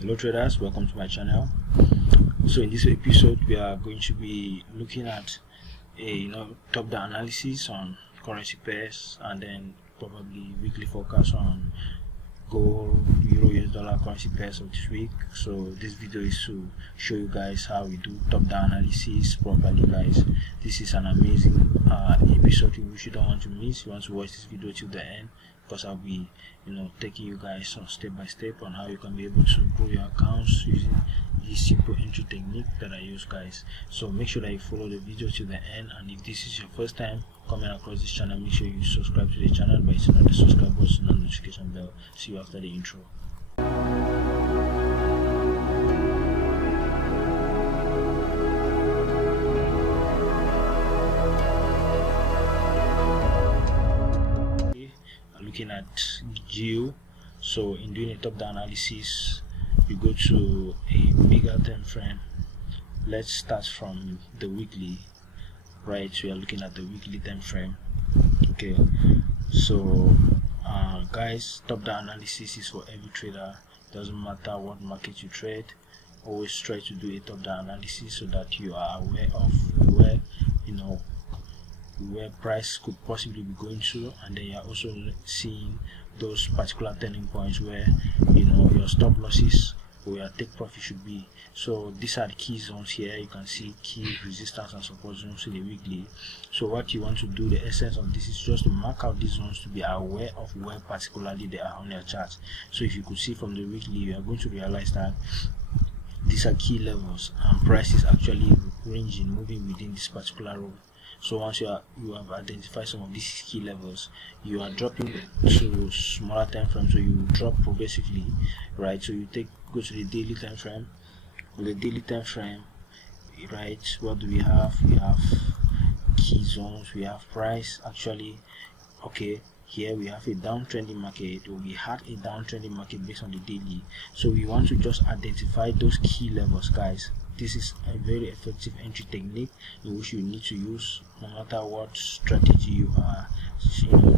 Hello traders, welcome to my channel. So in this episode we are going to be looking at a top-down analysis on currency pairs, and then probably weekly forecast on gold, euro, US dollar currency pairs of this week. So this video is to show you guys how we do top-down analysis properly, guys. This is an amazing episode which you don't want to miss. You want to watch this video till the end, because I'll be taking you guys on step by step on how you can be able to grow your accounts using this simple entry technique that I use, guys. So make sure that you follow the video to the end, and if this is your first time coming across this channel, make sure you subscribe to the channel by hitting on the subscribe button and notification bell. See you after the intro. Looking at Xauusd. So in doing a top-down analysis, you go to a bigger time frame. Let's start from the weekly, right? We are looking at the weekly time frame. Okay, so guys, top-down analysis is for every trader. Doesn't matter what market you trade, always try to do a top-down analysis so that you are aware of where price could possibly be going to, and then you're also seeing those particular turning points where your stop losses or your take profit should be. So these are the key zones here. You can see key resistance and support zones in the weekly. So what you want to do, the essence of this is just to mark out these zones to be aware of where particularly they are on your chart. So if you could see from the weekly, you are going to realize that these are key levels and price is actually ranging, moving within this particular row. So once you have identified some of these key levels, you are dropping to smaller time frame. So you drop progressively, right? So you go to the daily time frame. On the daily time frame, right, what do we have? We have key zones. We have price actually. Okay, here we have a downtrending market, or we had a downtrending market based on the daily. So we want to just identify those key levels, guys. This is a very effective entry technique in which you need to use no matter what strategy you are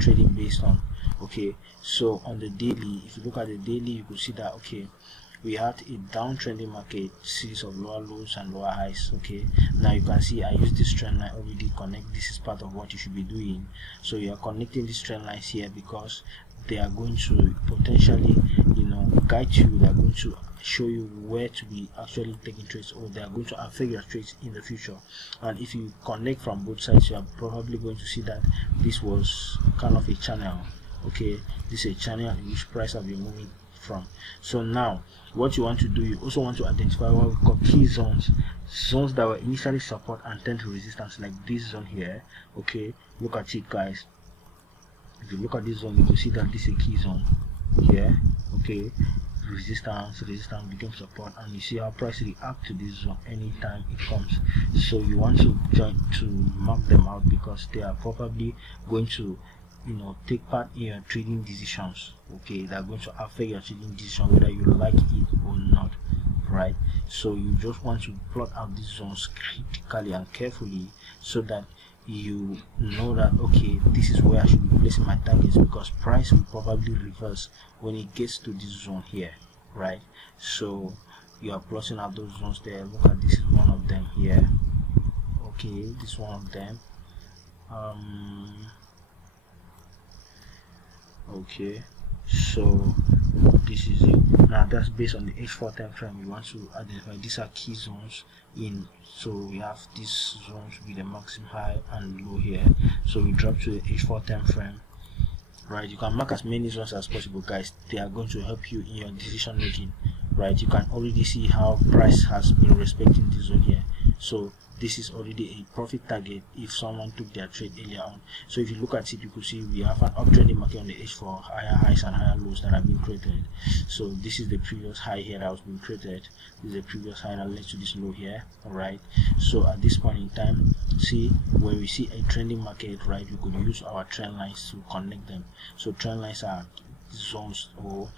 trading based on. Okay, so on the daily, if you look at the daily, you could see that okay, we had a downtrending market, series of lower lows and lower highs. Okay, now you can see I use this trend line already connect. This is part of what you should be doing. So you are connecting these trend lines here because they are going to potentially guide you. They are going to show you where to be actually taking trades, or they are going to affect your trades in the future. And if you connect from both sides, you are probably going to see that this was kind of a channel. Okay, this is a channel in which price have been moving from. So now what you want to do, you also want to identify what we call key zones that were initially support and turn to resistance, like this zone here. Okay, look at it, guys. If you look at this zone, you will see that this is a key zone here. Okay, resistance became support, and you see how price react to this zone anytime it comes. So you want to mark them out because they are probably going to take part in your trading decisions. Okay, they are going to affect your trading decision whether you like it or not, right? So you just want to plot out these zones critically and carefully so that you know that okay, this is where I should be placing my targets, because price will probably reverse when it gets to this zone here, right? So you are plotting out those zones there. Look at, this is one of them here. Okay, this is one of them. Okay, so this is it. Now that's based on the H4 time frame. You want to identify these are key zones in. So we have these zones with the maximum high and low here. So we drop to the H4 time frame, right? You can mark as many zones as possible, guys. They are going to help you in your decision making, right? You can already see how price has been respecting this zone here. So this is already a profit target if someone took their trade earlier on. So if you look at it, you could see we have an uptrending market on the H4, higher highs and higher lows that have been created. So this is the previous high here that was being created. This is the previous high that led to this low here. Alright, so at this point in time, see, when we see a trending market, right, we could use our trend lines to connect them. So trend lines are zones or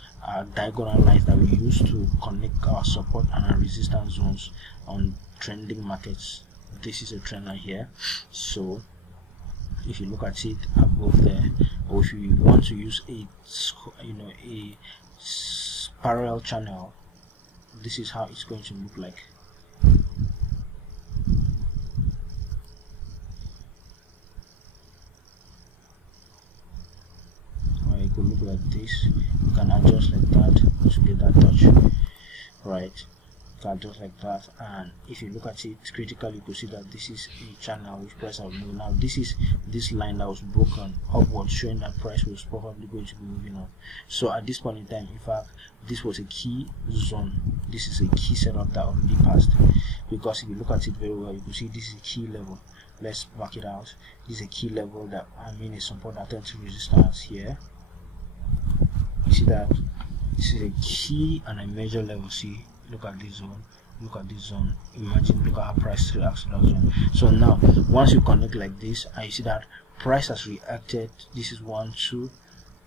diagonal lines that we use to connect our support and our resistance zones on trending markets. This is a trend line here. So if you look at it above there, or if you want to use a parallel channel, this is how it's going to look like. Or it could look like this. You can adjust like that to get that touch, right? Just like that. And if you look at it critically, you could see that this is a channel which price has moved. Now this is this line that was broken upward, showing that price was probably going to be moving up. So at this point in time, in fact, this was a key zone. This is a key setup that already passed, because if you look at it very well, you can see this is a key level. Let's back it out. This is a key level that a support alternative resistance here. You see that this is a key and a major level. See, look at this zone, look at this zone. Imagine, look at how price reacts to that zone. So now once you connect like this and you see that price has reacted, this is 1, 2,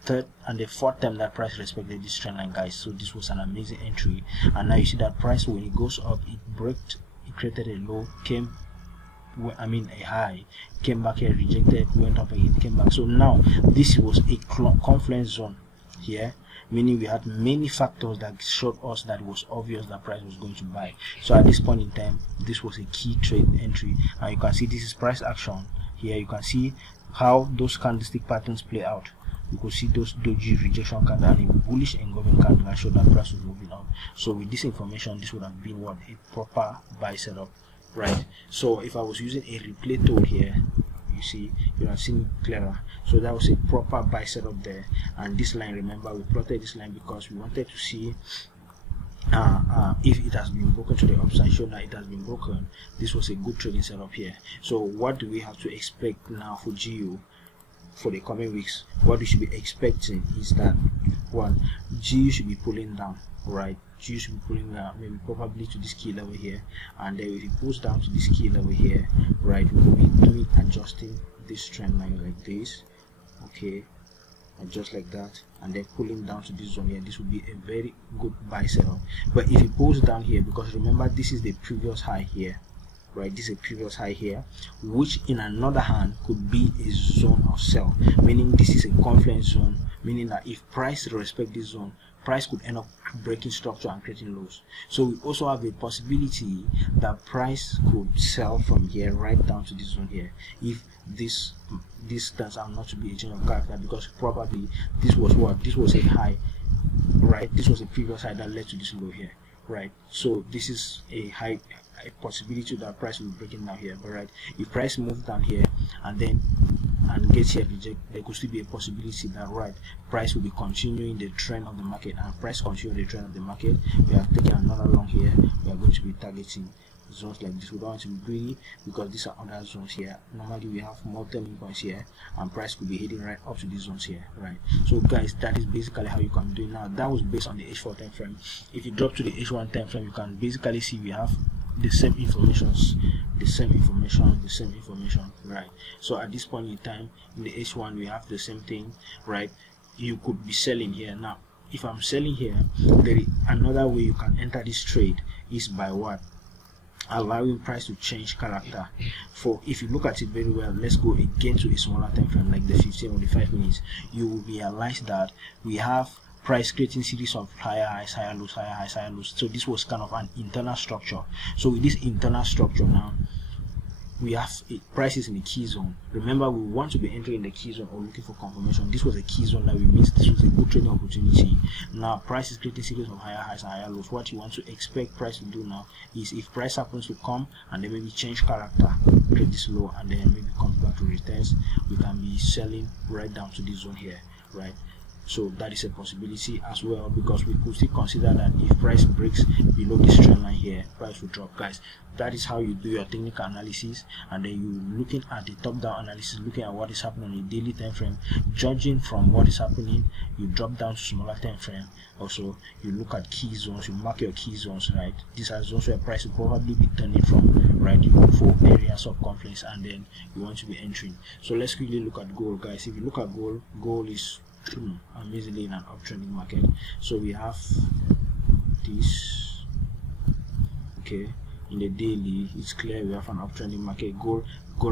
3rd and the 4th time that price respected this trend line, guys. So this was an amazing entry. And now you see that price, when it goes up, it broke, it created a low, came a high, came back here, rejected, went up again, came back. So now this was a confluence zone here, meaning we had many factors that showed us that it was obvious that price was going to buy. So at this point in time, this was a key trade entry, and you can see this is price action here. You can see how those candlestick patterns play out. You could see those doji rejection candle and a bullish engulfing candle that showed that price was moving up. So with this information, this would have been what a proper buy setup, right? So if I was using a replay tool here, you see, you have seen clearer. So that was a proper buy setup there. And this line, remember, we plotted this line because we wanted to see if it has been broken to the upside. Show that it has been broken. This was a good trading setup here. So what do we have to expect now for GU for the coming weeks? What we should be expecting is that, one, GU should be pulling down, right? GU should be pulling down, maybe probably to this key level here, and then if it pulls down to this key level here, right, we will be doing adjusting this trend line like this, okay, adjust like that, and then pulling down to this zone here. This will be a very good buy setup. But if it pulls down here, because remember this is the previous high here, right, this is a previous high here, which in another hand could be a zone of sell, meaning this is a confluence zone, meaning that if price respect this zone, price could end up breaking structure and creating lows. So we also have a possibility that price could sell from here right down to this zone here, if this turns out not to be a change of character, because probably this was what, this was a high, right, this was a previous high that led to this low here, right? So this is a high, a possibility that price will be breaking down here. But right, if price moves down here and then gets here reject, there could still be a possibility that, right, price will be continuing the trend of the market, and price continue the trend of the market. We have taken another long here. We are going to be targeting zones like this. We don't want to be greedy because these are other zones here. Normally we have more turning points here, and price could be heading right up to these zones here, right? So guys, that is basically how you can do it. Now that was based on the H4 time frame. If you drop to the H1 time frame, you can basically see we have the same information, right? So at this point in time in the H1 we have the same thing, right? You could be selling here. Now if I'm selling here, there is another way you can enter this trade is by what? Allowing price to change character. For if you look at it very well, let's go again to a smaller time frame like the 15 or the 5 minutes, you will realize that we have price creating series of higher highs, higher lows, higher highs, higher lows. So this was kind of an internal structure. So with this internal structure now, we have prices in the key zone. Remember, we want to be entering the key zone or looking for confirmation. This was a key zone that we missed. This was a good trading opportunity. Now price is creating series of higher highs and higher lows. What you want to expect price to do now is, if price happens to come and then maybe change character, create this low, and then maybe comes back to retest, we can be selling right down to this zone here, right? So that is a possibility as well, because we could still consider that if price breaks below this trend line here, price will drop. Guys, that is how you do your technical analysis, and then you looking at the top-down analysis, looking at what is happening on a daily time frame, judging from what is happening. You drop down to smaller time frame. Also, you look at key zones, you mark your key zones, right? These are zones where price will probably be turning from, right? You look for areas of confluence, and then you want to be entering. So let's quickly look at gold, guys. If you look at gold, gold is amazingly in an uptrending market. So we have this, okay, in the daily, it's clear we have an uptrending market. Gold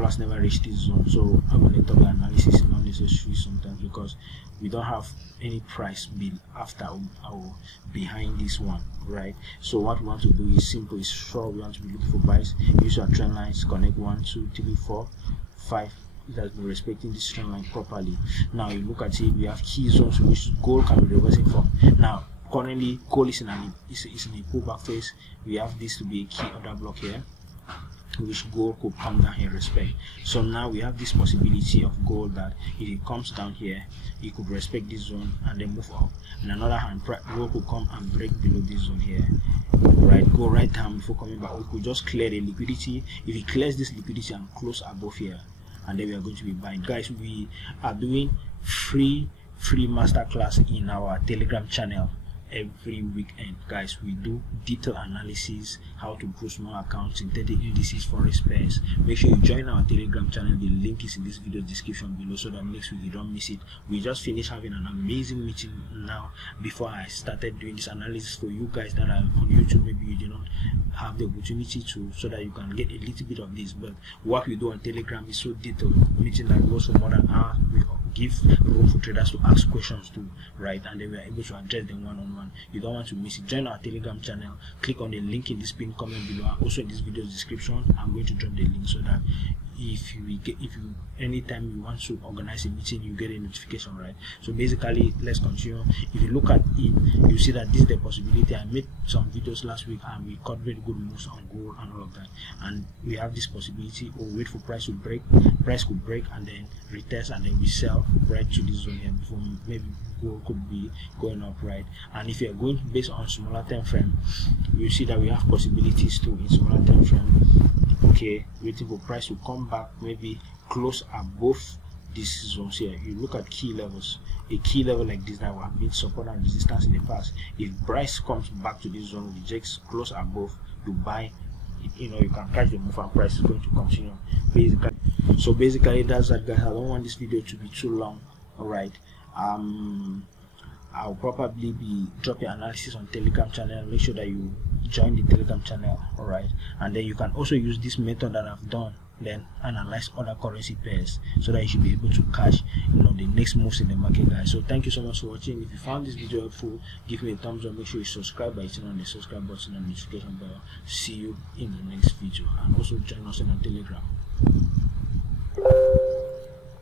has never reached this zone, so accumulator analysis is not necessary sometimes because we don't have any price bill after or behind this one, right? So what we want to do is simple. It's short. We want to be looking for buys. Use our trend lines, connect 1, 2, 3, 4, 5. It has been respecting this trend line properly. Now you look at it, we have key zones which gold can be reversing from. Now currently gold is in a pullback phase. We have this to be a key order block here, which gold could come down and respect. So now we have this possibility of gold that if it comes down here, it could respect this zone and then move up. On another hand, gold could come and break below this zone here, right? Go right down before coming back. We could just clear the liquidity. If it clears this liquidity and close above here, and then we are going to be buying. Guys, we are doing free masterclass in our Telegram channel every weekend. Guys, we do detailed analysis, how to grow small accounts, synthetic indices, forex pairs. Make sure you join our Telegram channel. The link is in this video description below, so that next week you don't miss it. We just finished having an amazing meeting now before I started doing this analysis for you guys that are on YouTube. Maybe you did not have the opportunity to, so that you can get a little bit of this, but what we do on Telegram is so detailed. Meeting that goes for more than an hour. We give room for traders to ask questions too, right? And then we are able to address them one-on-one. You don't want to miss it. Join our Telegram channel. Click on the link in this pinned comment below, also in this video's description. I'm going to drop the link so that if you anytime you want to organize a meeting, you get a notification, right? So basically, let's continue. If you look at it, you see that this is the possibility. I made some videos last week and we caught very good moves on gold and all of that, and we have this possibility. Or wait for price to break. Price could break and then retest, and then we sell right to this zone here before maybe gold could be going up, right? And if you are going based on smaller time frame, you see that we have possibilities too in smaller time frame. Okay, waiting for price to come back, maybe close above these zones here. You look at key levels, a key level like this that have been support and resistance in the past. If price comes back to this zone, rejects close above, you buy. You know, you can catch the move and price is going to continue. Basically that's that, guys. I don't want this video to be too long. All right. I'll probably be dropping analysis on Telegram channel. Make sure that you join the Telegram channel, all right? And then you can also use this method that I've done, then analyze other currency pairs, so that you should be able to catch, you know, the next moves in the market, guys. So thank you so much for watching. If you found this video helpful, give me a thumbs up. Make sure you subscribe by hitting on the subscribe button and notification bell. See you in the next video, and also join us on Telegram.